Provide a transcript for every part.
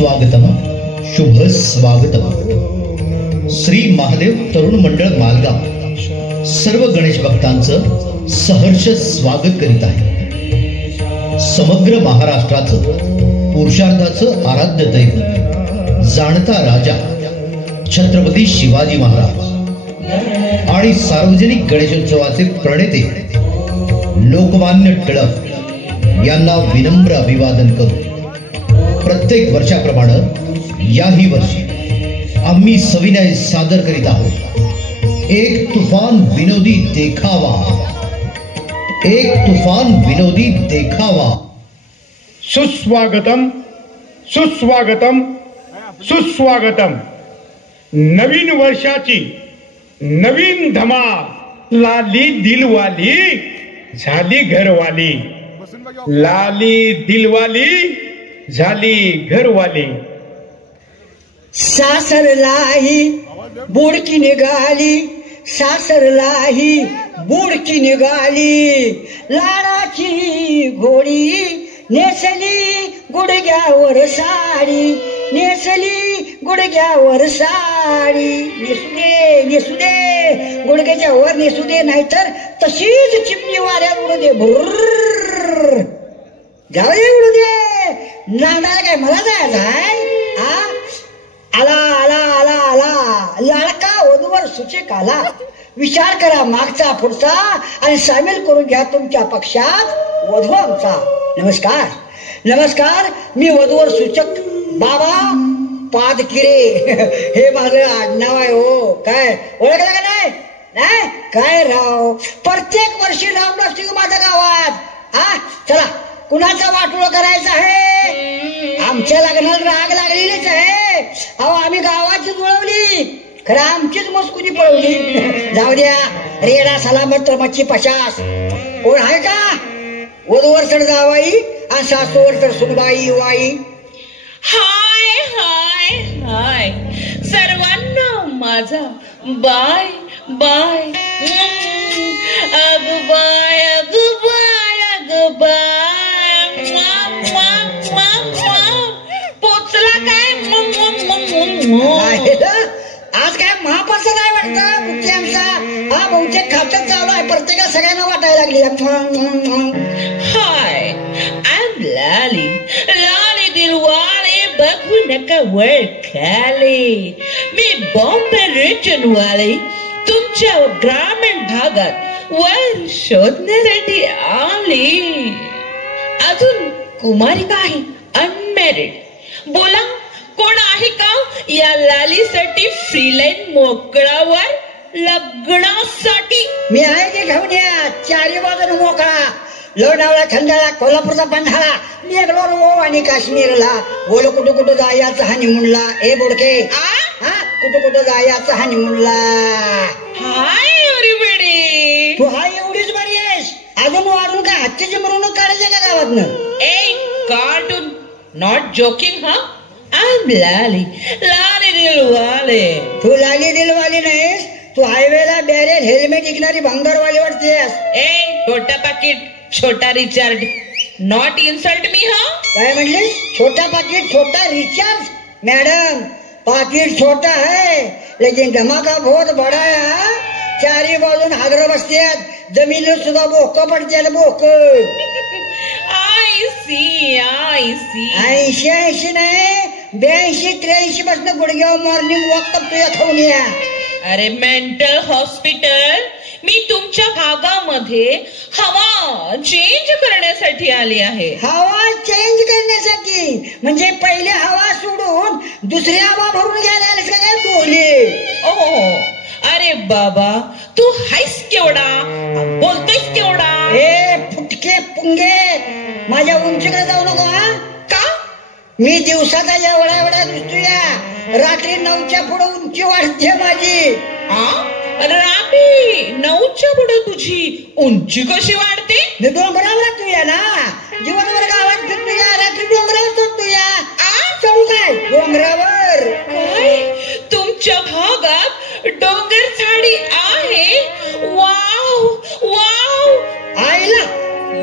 सुस्वागतम, शुभ स्वागतम. श्री महादेव तरुण मंडळ मालगाव सर्व गणेश भक्तांचं सहर्ष स्वागत करीत आहे. समग्र महाराष्ट्राचं पुरुषार्थाचं आराध्य दैवत जाणता राजा छत्रपती शिवाजी महाराज आणि सार्वजनिक गणेशोत्सवाचे प्रणेते लोकमान्य टिळक यांना विनम्र अभिवादन करू. प्रत्येक वर्षाप्रमाणे याही वर्षी आम्ही सविनय सादर करीत आहोत एक तुफान विनोदी देखावा. एक तुफान विनोदी देखावा. सुस्वागतम, सुस्वागतम, सुस्वागतम. नवीन वर्षाची नवीन धमाल. लाली दिलवाली झाली घरवाली. लाली दिलवाली झाली घरवाली. सासरलाही बुडकी निघाली, सासरलाही बुडकी निघाली. लाडाची घोडी नेसली गुडघ्यावर साडी, नेसली गुडघ्यावर साडी. नेसू दे गुडघ्याच्या वर नेसू दे, नाहीतर तशीच चिमणी वाऱ्यात उडू दे. भुर्र जाऊ दे, उडू दे. नांदायला काय मला जायचं आहे? आला आला आला आला लाडका वधूवर सूचक आला. विचार करा मागचा पुढचा आणि सामील करून घ्या तुमच्या पक्षात वधू आमचा. नमस्कार नमस्कार. मी वधूवर सूचक बाबा पादकिरे हे माझं आडनाव आहे. हो काय ओळखलं का नाही? नाही काय राव, प्रत्येक वर्षी राम नसते माझ्या गावात. चला कुणाचा वाटोळ करायचा आहे? आमच्या लग्नाला राग लागलेलीच आहे. अहो आम्ही गावाची जुळवली, खरं आमचीच मस्कुरी पळवली. जाऊ द्या, रेडा सलामत तर मच्छी पचास. कोण आहे का? वधूवर तर जावाई आणि सासूवर तर सुनबाई वाई. हाय हाय हाय सर्वांना माझा बाय बाय. अग बाय अग बाय अग बाय. पोचला काय? आज काय महापाचा नाही वाटतं मुख्य आमचा. हा बहुतेक खात्यात चालू आहे, प्रत्येका सगळ्यांना वाटायला लागली. हाय आय एम लाली, लाली दिलवाले. बघू नका वर खाली, मी बॉम्बे रिजन वाले. तुमच्या ग्रामीण भागात वर शोधण्यासाठी आली. अजून कुमारिका आहे, अनमॅरिड. बोला कोण आहे का या लालीसाठी फ्रीलाईन मोकळावर लग्नासाठी? मी आहे की घेऊन या चारी बाजून मोकळा. लोणावळा, खंडाळा, कोल्हापूरचा बंधारा, मेघलोर ओ आणि काश्मीरला. बोल कुठं कुठं जायचं हनीमूनला. ए बोडके कुठं कुठं जायचं हनीमूनला. Hi everybody. तू हाय एवढीच बरी आहेस? अजून वाढून काय हत्तीची मिरवणूक काढायची का गावातनं? ए कार्टून नॉट जोकिंग. हा आय एम लाली, लाली दिलवाले. तू लाली दिलवाली नाहीस, तू हायवेला बॅरेल हेल्मेट विकणारी भंगारवाली वाटतेस. ए छोटा पाकिट छोटा रिचार्ज. नॉट इन्सल्ट मी. हा काय म्हणलीस? छोटा पाकिट छोटा रिचार्ज? मॅडम पाकिट छोटा है लेकिन धमाका बहुत बड़ा है. चारी बाजून हादर बसतात, जमिनीवर सुद्धा बोक पडतात. बोक आय सी आय सी. 80 नाही 82-83 पासून गुडघ्यावर मॉर्निंग वॉक करतोय खाऊन या. अरे मेंटल हॉस्पिटल, मी तुमच्या भागामध्ये हवा चेंज करण्यासाठी आली आहे. हवा चेंज करण्यासाठी म्हणजे पहिले हवा सोडून दुसरी हवा भरून घ्यायला आलीस का डोले? ओहो अरे बाबा, तू हायस केवढा, बोलतोयस केवढा? ए फुटके पुंगे, माझ्या उंचीकडे जाऊ नको. का? मी दिवसाचा एवढा दिसतोय, रात्री 9च्या पुढे उंची वाढते माझी. रात्री 9च्या पुढे तुझी उंची कशी वाढते? मी डोंगरावर तुया ना, जीवनभर गावात फिरतोया, रात्री डोंगरावर चढतोया. चढू काय डोंगरावर? काय तुमच्या भागात डोंगर झाडी आहे? Wow wow. आईला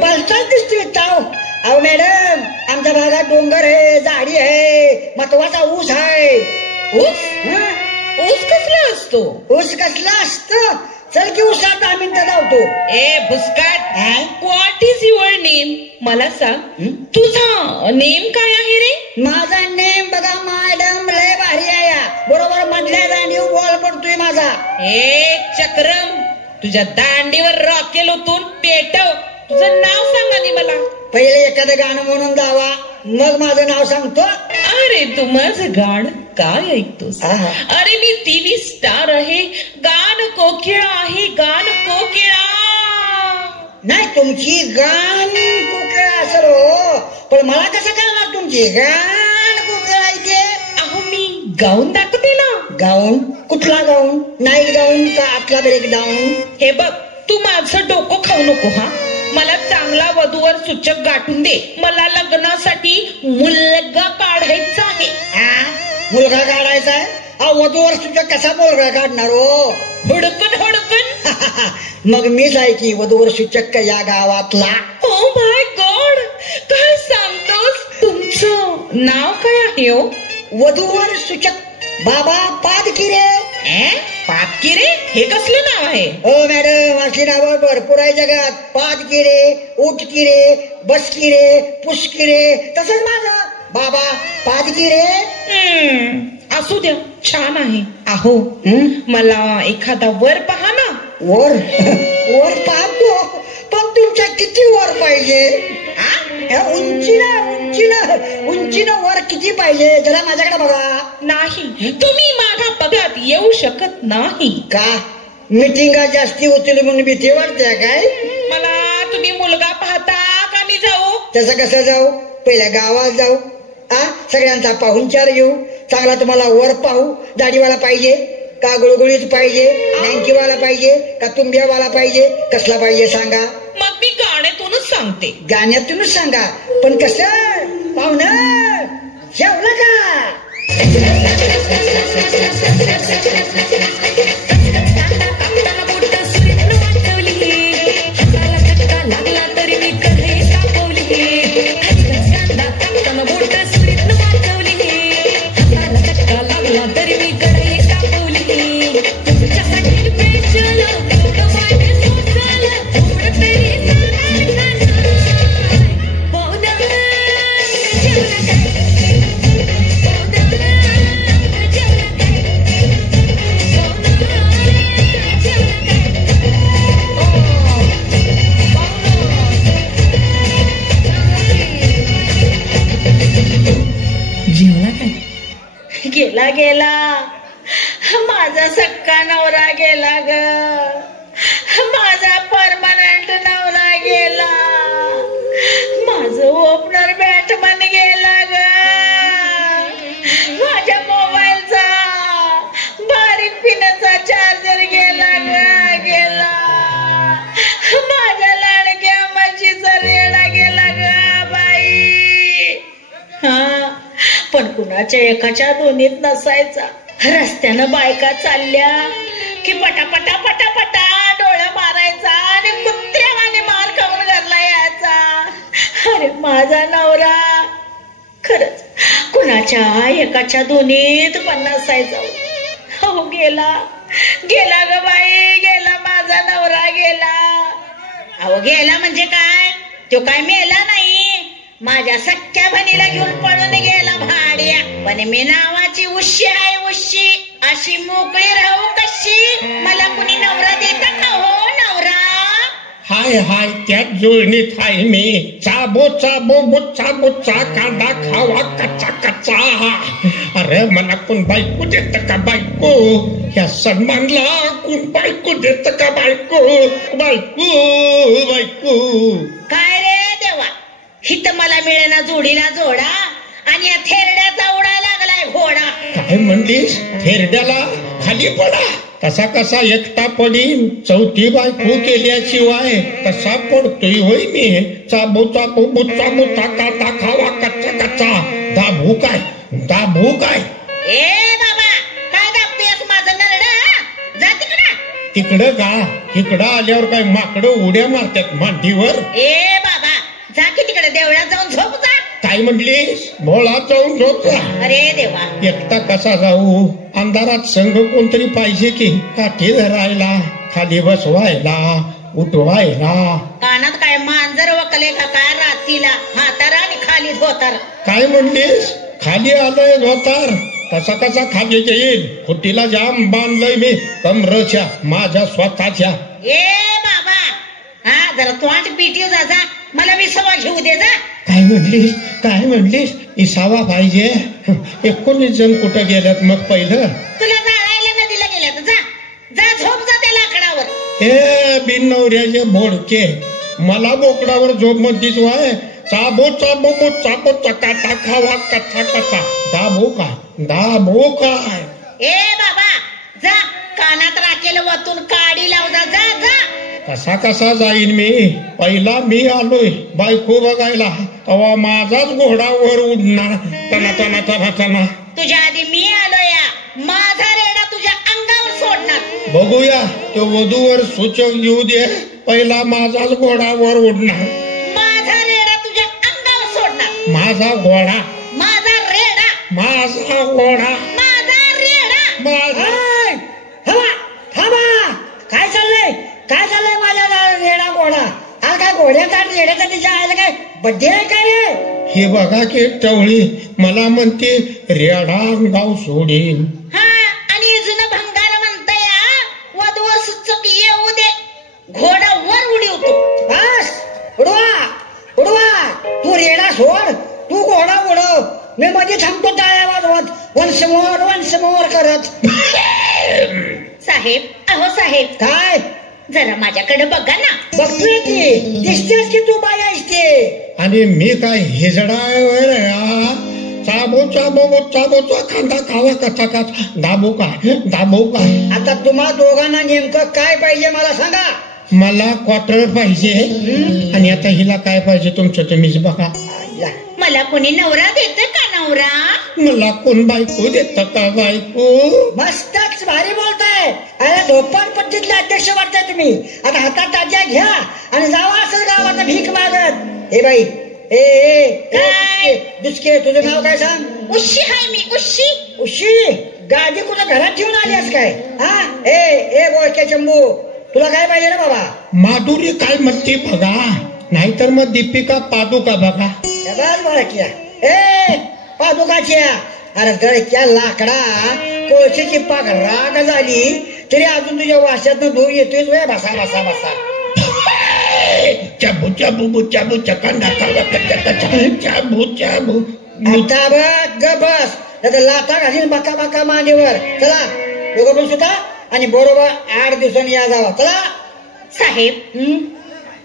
बलताच दिसतोय ताव. अहो मॅडम, आमच्या भागात डोंगर आहे, झाडी आहे, महत्वाचा ऊस आहे. ऊस हं? ऊस कसला असतो? ऊस कसला असतं? चल की ऊसात 10 मिनिटं लावतो. ए भुसकाट, व्हॉट इज युअर नेम? मला सांग, तुझा नेम काय आहे रे? माझा नेम बघा मॅडम, लय भारी आहे. बरोबर म्हटल्या दांडीव बॉल पडतोय माझा. एक चक्रम, तुझ्या दांडीवर रॉकेल ओतून पेटव. तुझं नाव सांग आणि मला. पहिले एखादं गाणं म्हणून दावा, मग माझं नाव सांगतो. अरे तू माझं गाणं काय ऐकतोस? आहा. अरे मी टीव्ही स्टार आहे, गान कोकिळा आहे, गान कोकिळा. नाही, तुमची गाण कोकिळा असेल हो, पण मला कसं कळणार तुमची गाण कोकिळा आहे ते? अहो मी गाऊन दाखवते ना. गाऊन? कुठला गाऊन? नाईट गाऊन का आपला ब्रेक डाऊन? हे बघ, तू माझं डोकं खाऊ नको हा. मला चांगला वधूवर सूचक गाठून दे. मला लग्नासाठी मुलगा काढायचा आहे. मुलगा काढायचा आहे? वधूवर सूचक कसा मुलगा काढणार हो? हुडकून हुडकून. मग मीच आहे की वधूवर सूचक या गावातला. ओ माय गॉड, काय सांगतोस? तुमचं नाव काय आहे हो? वधूवर सूचक बाबा पादकिरे. पातकिरे? हे कसलं नाव आहे? हो मॅडम, असली नावं भरपूर आहे जगात. पादकिरे, उटकिरे, बसकिरे, पुसकिरे. तसंच माझं बाबा पादकिरे. असू द्या, छान आहे. अहो मला एखादा वर पहा ना. वर? वर पाहतो, पण तुमच्या किती वर पाहिजे? उंचीनं वर किती पाहिजे? जरा माझ्याकडे बघा. नाही, तुम्ही माझ्या पगात येऊ शकत नाही. का? मीटिंगा जास्ती होतील म्हणून भीती वाटते काय? मला तुम्ही मुलगा पाहता का मी जाऊ? तसं कसं जाऊ? पहिल्या गावात जाऊ, सगळ्यांचा पाहुणचार घेऊ. चांगला तुम्हाला वर पाहू. दाढीवाला पाहिजे का गुळगुळीत पाहिजे? नँकीवाला पाहिजे का तुंबियावाला पाहिजे? कसला पाहिजे सांगा. मग मी गाण्यातूनच सांगते. गाण्यातूनच सांगा, पण कसं? पाहुणं जेवलं का? गेला गेला माझा सक्का नवरा गेला ग. माझा परमनंट नवरा गेला. माझं ओपनर बॅटमन गेला ग. माझ्या मोबाईलचा बारीक पिनाचा चार्जर गेला ग. गेला माझ्या लाडक्या म्हशीचा रेडा गेला ग बाई. पण कुणाच्या एकाच्या दोन्हीत नसायचा. रस्त्यानं बायका चालल्या की पटापटा पटापटा डोळा मारायचा आणि कुत्र्यावाने मार खाऊन घरला यायचा. अरे माझा नवरा खरंच कुणाच्या एकाच्या दोन्हीत पण नसायचा. हो गेला गेला ग बाई, गेला माझा नवरा गेला. अहो गेला म्हणजे काय? तो काय मेला नाही. माझ्या सख्या बहिणीला घेऊन पळून गेला भाड्या. पण मी नावाची उशी आहे, उशी. अशी मोकळी राहू कशी? मला कुणी नवरा देतात ना हो नवरा. हाय हाय त्या जुळणीत हाय मी. चाबो चाबो बुच्चा बुच्चा कांदा खावा कच्चा कच्चा. अरे मला कोण बायको देत का बायको? या सन्मानला कोण बायको देत का बायको? बायको बायको. काय रे देवा, हित मला मिळेना जोडीला जोडा आणि या थेरड्याचा उडा लागलाय घोडा. काय म्हणलीस? थेरड्याला खाली पडा. तसा कसा एकटा पडीन? चौथी बायको केल्याशिवाय कसा पडतोय होय मी? चाबू चाबू बुच्चा बुच्चा काटा खावा कच्चा कच्चा. दाभू काय दाभू काय? ए बाबा, काय दाबतेस माझं नरडा? जा तिकडं. तिकडं का? तिकडं आल्यावर काय माकडं उड्या मारतात मांडीवर? ए बाबा, जा की तिकडे देवळात जाऊन झोप जा. काय काय म्हटलीस? भोळात जाऊन झोप जा. अरे देवा, एकटा कसा जाऊ? अंधारात संघ कोणतरी पाहिजे की, काठी धरायला, खाली बसवायला, उठवायला. कानात काय मांजर वकले का काय रात्रीला? म्हातारा आणि खाली धोतर. काय म्हणलीस? खाली आलंय धोतार. कसा कसा खाली येईल? खुटीला जाम बांधलंय मी कमरच्या माझ्या स्वतःच्या. ए बाबा, हा जरा तोंड पिटी जा जा, मला विसवा घेऊ दे जा. काय म्हणलीस? काय म्हणलीस? इसावा पाहिजे. 19 जण कुठं गेल्यात मग पहिलं? तुला जाळायला नदीला गेल्यात, जा जा झोप जा त्या लाकडावर. हे बिन नवऱ्याचे भोडके, मला बोकडावर झोप म्हणतीस वाय? चाबो चाबो चाबो चकाटा खावा कच्चा कच्चा. दाबो काय? दाबो काय? ए बाबा, जा कानात राखेल वतून काडी लाव जा जा जा. कसा कसा जाईन मी? पहिला मी आलोय बायको बघायला, तेव्हा माझाच घोडा वर उडणार. तना तना तना तना. तुझ्या आधी मी आलो या, माझा रेडा तुझ्या अंगावर सोडणार. बघूया तो वधूवर सूचक येऊ दे, पहिला माझाच घोडा वर उडणार. माझा रेडा तुझ्या अंगावर सोडणार. माझा घोडा, माझा रेडा, माझा घोडा, माझा रेडा. माझा. ऐ, थांबा थांबा, काय चाललंय? काय चाललंय माझ्या रेडा घोडा? हा काय घोड्याचा रेड्याचा तिच्या आयला काय बड्डे आहे काय रे? हे बघा की टवळी मला म्हणते रेडा गाव सोडीन. हा, आणि जुनं भंगार म्हणताय वधूवर सुचक येऊ दे, घोडा वर उडवतो. बस, उडवा उडवा. तू रेडा सोड, तू घोडा उडव. मी मध्ये थांबतो टाळ्या वाजवत, वन्स मोर करत. साहेब, अहो साहेब, काय जरा माझ्याकडे बघा ना. बघतोय की, दिसतेस की तू बाई आहेस ते. आणि मी काय हिजडा चाबो चाबो चाबोचा खांदा खावा कथा कथा. दाबो काय? दाबो काय? आता तुम्हा दोघांना नेमकं काय पाहिजे मला सांगा. मला क्वार्टर पाहिजे. आणि आता हिला काय पाहिजे तुमचं तुम्हीच बघा. या. मला कोणी नवरा देत का नवरा? मला कोण बायको देत का बायको? मस्तच भारी बोलताय. अरे धोपाटपट्टीतले अध्यक्ष वाटताय तुम्ही. आता हातात ताज्या घ्या आणि जावा असं गावात भीक मागत. हे बाई, ए ए काय? दुसके, तुझं नाव काय सांग? उशी हाय मी, उशी. उशी? गाडी कुठं घरात ठेवून आलीस काय? हा, ए ए बोळके चंबू, तुला काय पाहिजे रे बाबा? माधुरी काय म्हणते बघा, नाहीतर मग दीपिका पादुका बघा. बस बळकिया, ए पादुकाच्या. अरे गळक्या लाकडा, कोळशीची पाक राग झाली तरी अजून तुझ्या वाशातनं धूर येतोय. बसा बसा बसा. चाबू चाबू चाबू चकांदा खावा कच्चा कच्चा. चाबू चाबू. आता बघ ग बस, आता लाथा घालीन बका बका मांडीवर. चला दोघं पण सुद्धा, आणि बरोबर 8 दिवसांनी या जावा. चला. साहेब,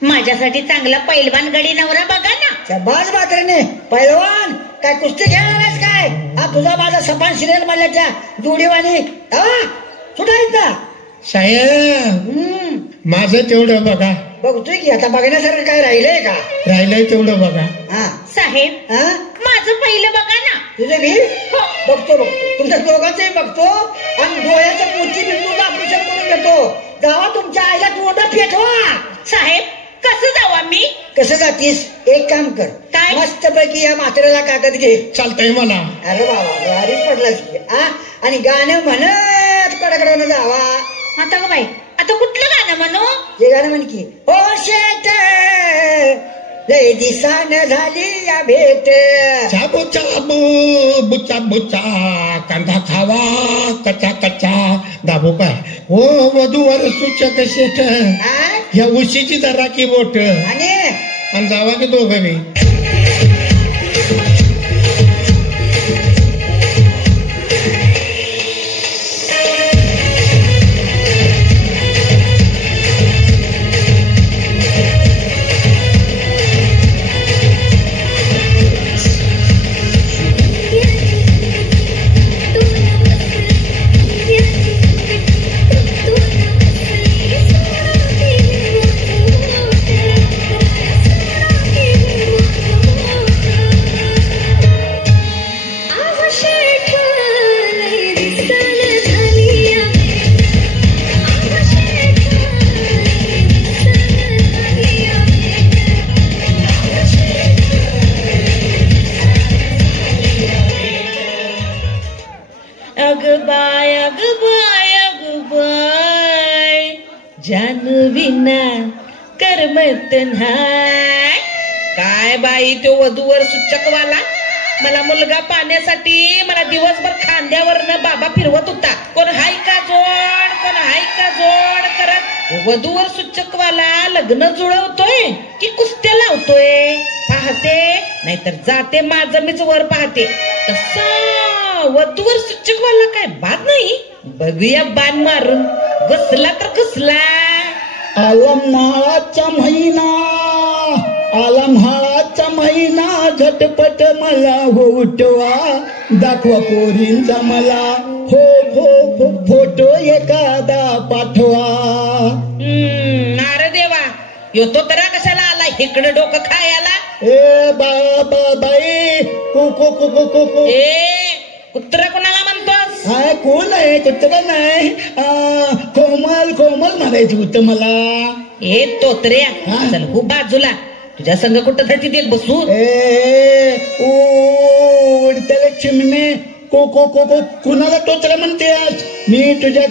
माझ्यासाठी चांगला पैलवान गडी नवरा बघा ना. शाबास बात्रेने. पैलवान काय कुस्ती खेळणार आहेस काय? हा तुझा माझा सपान सिरियल मधल्याच्या जोडीवाणी. सुटायचा साहेब, माझं तेवढं बघा. बघतोय की, आता बघण्यासारखं काय राहिलंय का? राहिलंय तेवढं बघा. हा साहेब, हा, माझं पहिलं बघा ना. तुझं मी बघतो तुमच्या दोघांचंही बघतो, आणि डोळ्याचं मोती बिंदूचं ऑपरेशन करून घेतो. जावा तुमच्या आईला तोंड पेटवा. साहेब, कसं जावा मी? कसं जातीस? एक काम कर, काय? मस्त पैकी या म्हाताऱ्याला कागद घे. चालतंय मला. अरे बाबा, भारीच पडलास की. आणि गाणं म्हणत कडकडनं जावा. आता ग बाई, आता कुठलं गाणं म्हणू? जे गाणं म्हण की, ओ शेट लय दिसान झाली या भेट. चाबू चाबू बुचा बुचा कांदा खावा कच्चा कच्चा. दाबू काय? हो वधूवर सूचक शेठ. ह्या उशीची जरा की बोट. आणि जावा की दोघं बी. बाय जानविना करमत नाही. काय बाई तो वधूवर सूचकवाला मला मुलगा पाहण्यासाठी मला दिवसभर खांद्यावरनं बाबा फिरवत होता. कोण हाय का जोड करत वधूवर सूचकवाला लग्न जुळवतोय की कुस्त्या लावतोय पाहते, नाहीतर जाते माझं मीच वर पाहते. तसा वधूवर सूचकवाला काय बाद नाही. बघूया बाण मारून, घुसला तर घुसला. आलमहाळाचा महिना झटपट मला उठवा, दाखवा पोरींचा मला हो फोटो एखादा पाठवा. अरे देवा, येतो तरा कशाला आला इकडं डोकं खायला. ए बाई को ए कुत्रा कोणाला म्हणतोस? कोण आहे? कुत्रा नाही, कोमल म्हणायची होतं मला. ए तोत्र्या, चल हो बाजूला, तुझ्या संग कुठं थटी देत बसू. त्याला चिमणे कुणाला तोत्रा म्हणतेस? मी तुझ्या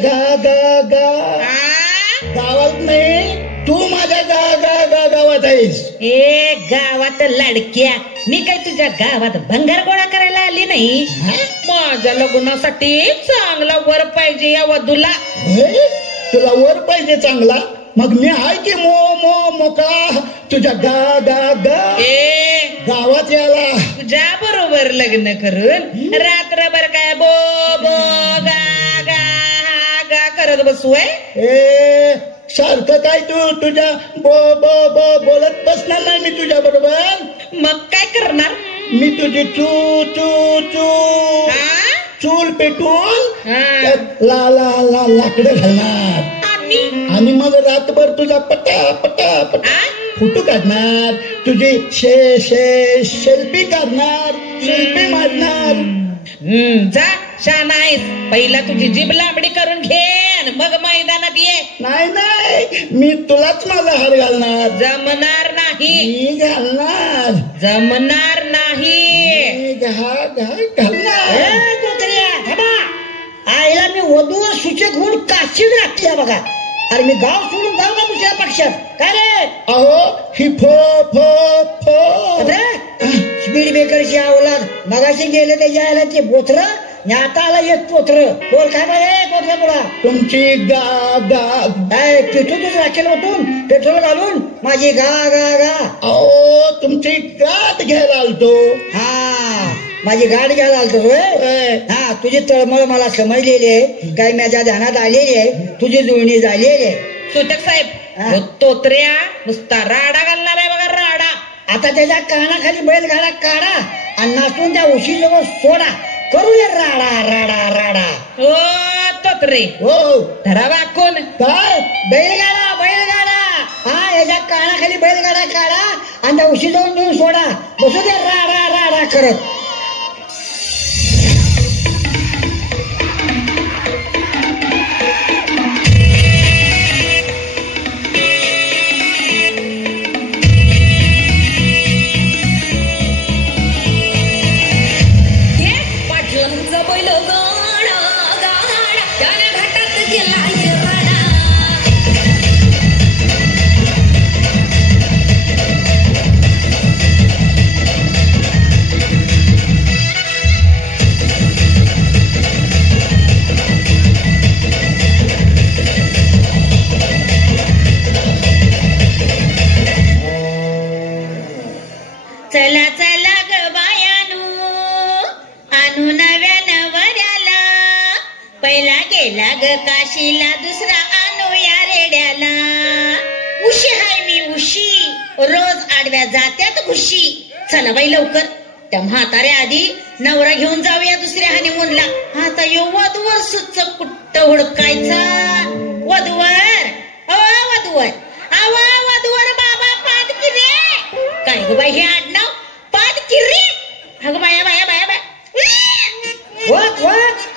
गावात नाही, तू माझ्या गावात आहेस. ए गावात लाडक्या, मी काय तुझ्या गावात भंगार गोळा करायला आली नाही. माझ्या लग्नासाठी चांगला वर पाहिजे या वधूला. तुला वर पाहिजे चांगला? मग मी आहे की मोकळा तुझ्या गावात याला. तुझ्या बरोबर लग्न करून रात्रभर काय बो गा करत बसू आहे. सारखं काय तुझ्या बोलत बसणार नाही मी तुझ्या बरोबर. मग काय करणार? मी तुझी चूल पेटून लाकडं घालणार आणि मग रातभर तुझा पटा फोटो काढणार, तुझी सेल्फी काढणार, सेल्फी मारणार. जा शान आहेस, पहिला तुझी जीभ लांबडी करून घे आणि मग मैदानात ये. नाही, मी तुलाच माझा हार घालणार. जमणार नाही. मी घालणार. जमणार नाही. घालणार. आईला मी वधूवर सूचक होऊन काशीड घातली बघा. अरे मी गाव सोडून जाऊ का दुसऱ्या पक्षात? काय रे? अहो ही स्पीड ब्रेकरची अवलाद. मगाशी गेले ते यायला ते बोथर, आता आला एक पोथर. बोल काय पाहिजे पोथर तुला? तुमची पेट्रोल राखेल ओतून पेट्रोल घालून माझी गा. अहो तुमची गाठ घ्यायला आलतो. माझी गाडी घ्यायला आलतो. हा, तुझी तळमळ मला समजलेली आहे, काही माझ्या ध्यानात आलेली आहे, तुझी जुळणी झालेली आहे. सूचक साहेब, तोत्र्या नुसता राडा घालणार आहे बघा, राडा. आता त्याच्या कानाखाली बैलगाडा काढा आणि नाचून त्या उशीजवळ सोडा. करूया राडा. ओ तोत्रे, हो धरा वाकून. काय? बैलगाडा. हा, याच्या कानाखाली बैलगाडा काढा आणि त्या उशीजवळ नेऊन सोडा. बसू दे राडा करत. चला ग बायानू, आणू नव्या नवऱ्याला. पहिला गेला ग काशीला, दुसरा आणू या रेड्याला. उशी हाय मी उशी, रोज आडव्या जात्यात घुशी. चला बाई लवकर, त्या म्हाताऱ्या आधी नवरा घेऊन जाऊया दुसऱ्या हनीमूनला. आता यो वधूवर सुच्च कुट्ट हुडकायचा. वधूवर बाबा पाद की रे. काय ग बाई हे आडनाव पाद की रे? अगं बाया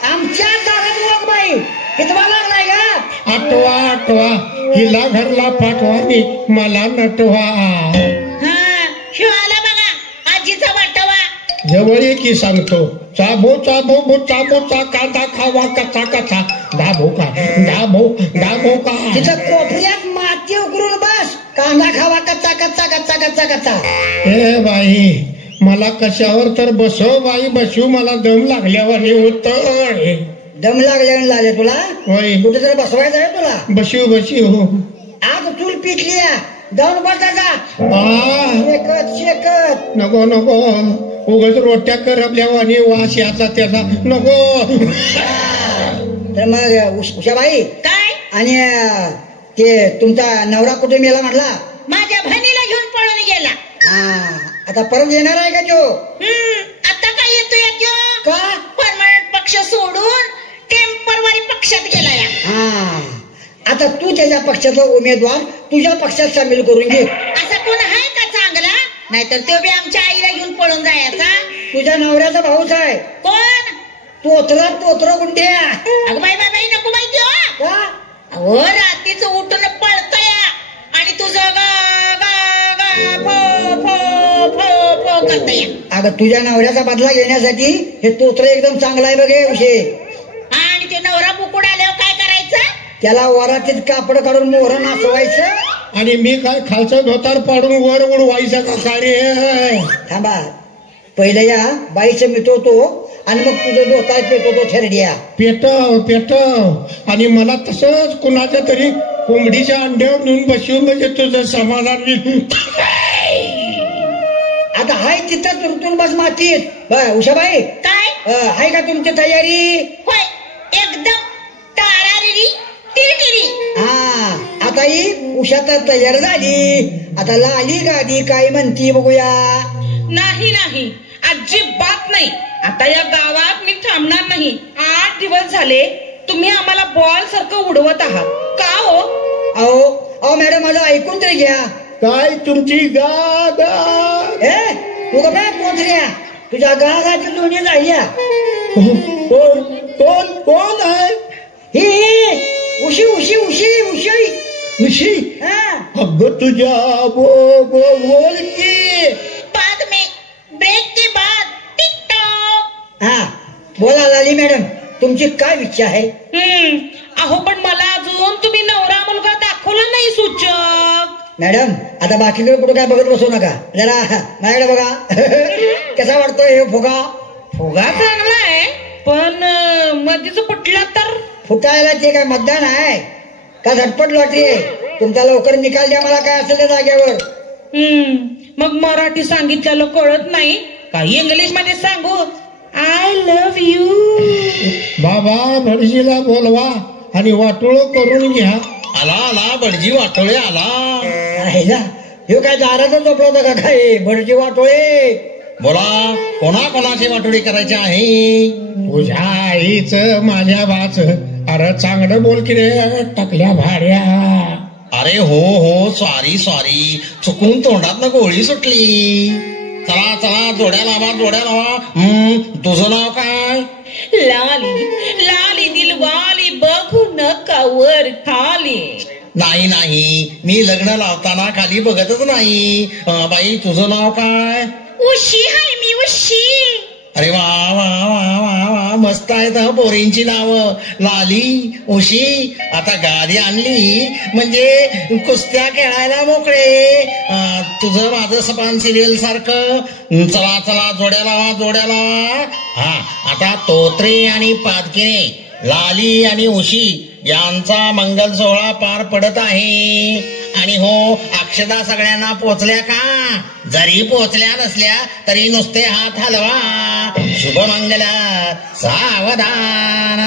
आमच्या दारात बघ बाई, कितवा लागलाय का? आठवा. हिला घरला पाठवा आणि मला नटवा. शिवाला बघा, आजीचा वाटवा. जवळ ये की सांगतो. चाबो चाबो बो चाबो चा कांदा खावा कचा कचा दाबो का तिथं कोपऱ्यात माती उकरून बस. कांदा खावा कच्चा कच्चा कच्चा कच्चा कच्चा. ए बाई मला कशावर तर बसव बाई, बसू मला दम लागल्यावर होत. दम लागल्यावर लागले तुला? होय. कुठे तरी बसवायचं आहे तुला? बसू आज चूल पिटली जाऊन बसायचा. शेकत नको उगाच रोट्या करपल्यावर आणि वास याचा त्याचा नको. तर मग उषाबाई काय? आणि ते तुमचा नवरा कुठे मेला म्हटला? माझ्या बहिणीला घेऊन पळून गेला. आता परत येणार आहे का तो? आता काय येतोय तो? का? परमनंट पक्ष सोडून टेम्परवारी पक्षात गेलाय. आता तू त्याच्या पक्षाचा उमेदवार तुझ्या पक्षात सामील करून घे. असा कोण आहे का चांगला? नाहीतर तो बी आमच्या आईला घेऊन पळून जायचा. तुझ्या नवऱ्याचा भाऊच आहे. कोण? तोत्र गुंड्या. अगं बाई नको माहिती हो. का? अहो रात्रीच उठून पळतय आणि तुझं करतय. अगं तुझ्या नवऱ्याचा बदला घेण्यासाठी हे तोत्र एकदम चांगला आहे बघे उशे. आणि ते नवरा बुकुड आल्यावर काय करायचं? त्याला वरातीत कापड काढून मोहर नाचवायचं. आणि मी काय खालचं धोतार पाडून वर उडवायचं का कार्य? थांबा, पहिले या बाईचं मिटवतो आणि मग तुझं धोतार पेटवतो थेरड्या. पेटव आणि मला तसंच कुणाच्या तरी कोंबडीच्या अंड्यावर नेऊन बसवून म्हणजे तुझं समाधान होईल. आता हाय तिथं तुरतून बस मातीत. उषाबाई काय हाय का तुमची तयारी? होय, एकदम टाळारी टिरटिरी. आता ही उषा तर तयार झाली. आता लाली गाडी काय म्हणती बघूया. नाही अजिबात नाही. आता या गावात मी थांबणार नाही. 8 दिवस झाले तुम्ही आम्हाला बॉल सारखं उडवत आहात. का हो? अहो मॅडम माझं ऐकून तरी घ्या. काय तुमची गा तू का काय पोचल्या? तुझ्या गागाची दोन्ही झाल्या. कोण आहे? ही उशी उशी उशी उशी उशी. अगं तुझ्या बोल की. बाद में ब्रेक के बाद टिकटॉक. बोला लाली मॅडम, तुमची काय इच्छा आहे? अहो पण मला अजून तुम्ही नवरा मुलगा दाखवला नाही सूचक. मॅडम आता बाकीकडे कुठं काय बघत बसू नका. जरा माझ्याकडे बघा. कसा वाटतोय हे फुगा? फुगा चांगला आहे पण मधीच फुटला तर? फुटायला ते काय मतदान आहे का झटपट लॉटरी आहे? तुमचा लवकर निकाल द्या मला काय असेल त्या जागेवर. मग मराठी सांगितलेलं कळत नाही काही इंग्लिश मध्ये सांगू? I love you. बाबा भटजीला बोलवा आणि वाटोळ करून घ्या. आला भटजी वाटोळे आला. ह्यो काय दाराचा झोपला होता का काय? भटजी वाटोळे बोला, कोणाची वाटोळी करायची आहे? तुझ्या आईच माझ्या बाच. अरे चांगलं बोल की रे टाकल्या भाड्या. अरे हो सॉरी चुकून तोंडात गोळी सुटली. चला जोड्या लावा. तुझं नाव काय? लाली दिलवाली बघू नका वर खाली. नाही मी लग्न लावताना खाली बघतच नाही. बाई तुझं नाव काय? उशी आहे मी उशी. अरे वा मस्त आहेत पोरींची नावं. लाली उशी. आता गाडी आणली म्हणजे कुस्त्या खेळायला मोकळे. तुझं माझं सपान सिरियल सारखं. चला जोड्या लावा. आता तोत्रे आणि पादकिरे, लाली आणि उशी यांचा मंगल सोहळा पार पडत आहे. आणि हो, अक्षदा सगळ्यांना पोचल्या का? जरी पोचल्या नसल्या तरी नुसते हात हलवा. शुभमंगल सावधान.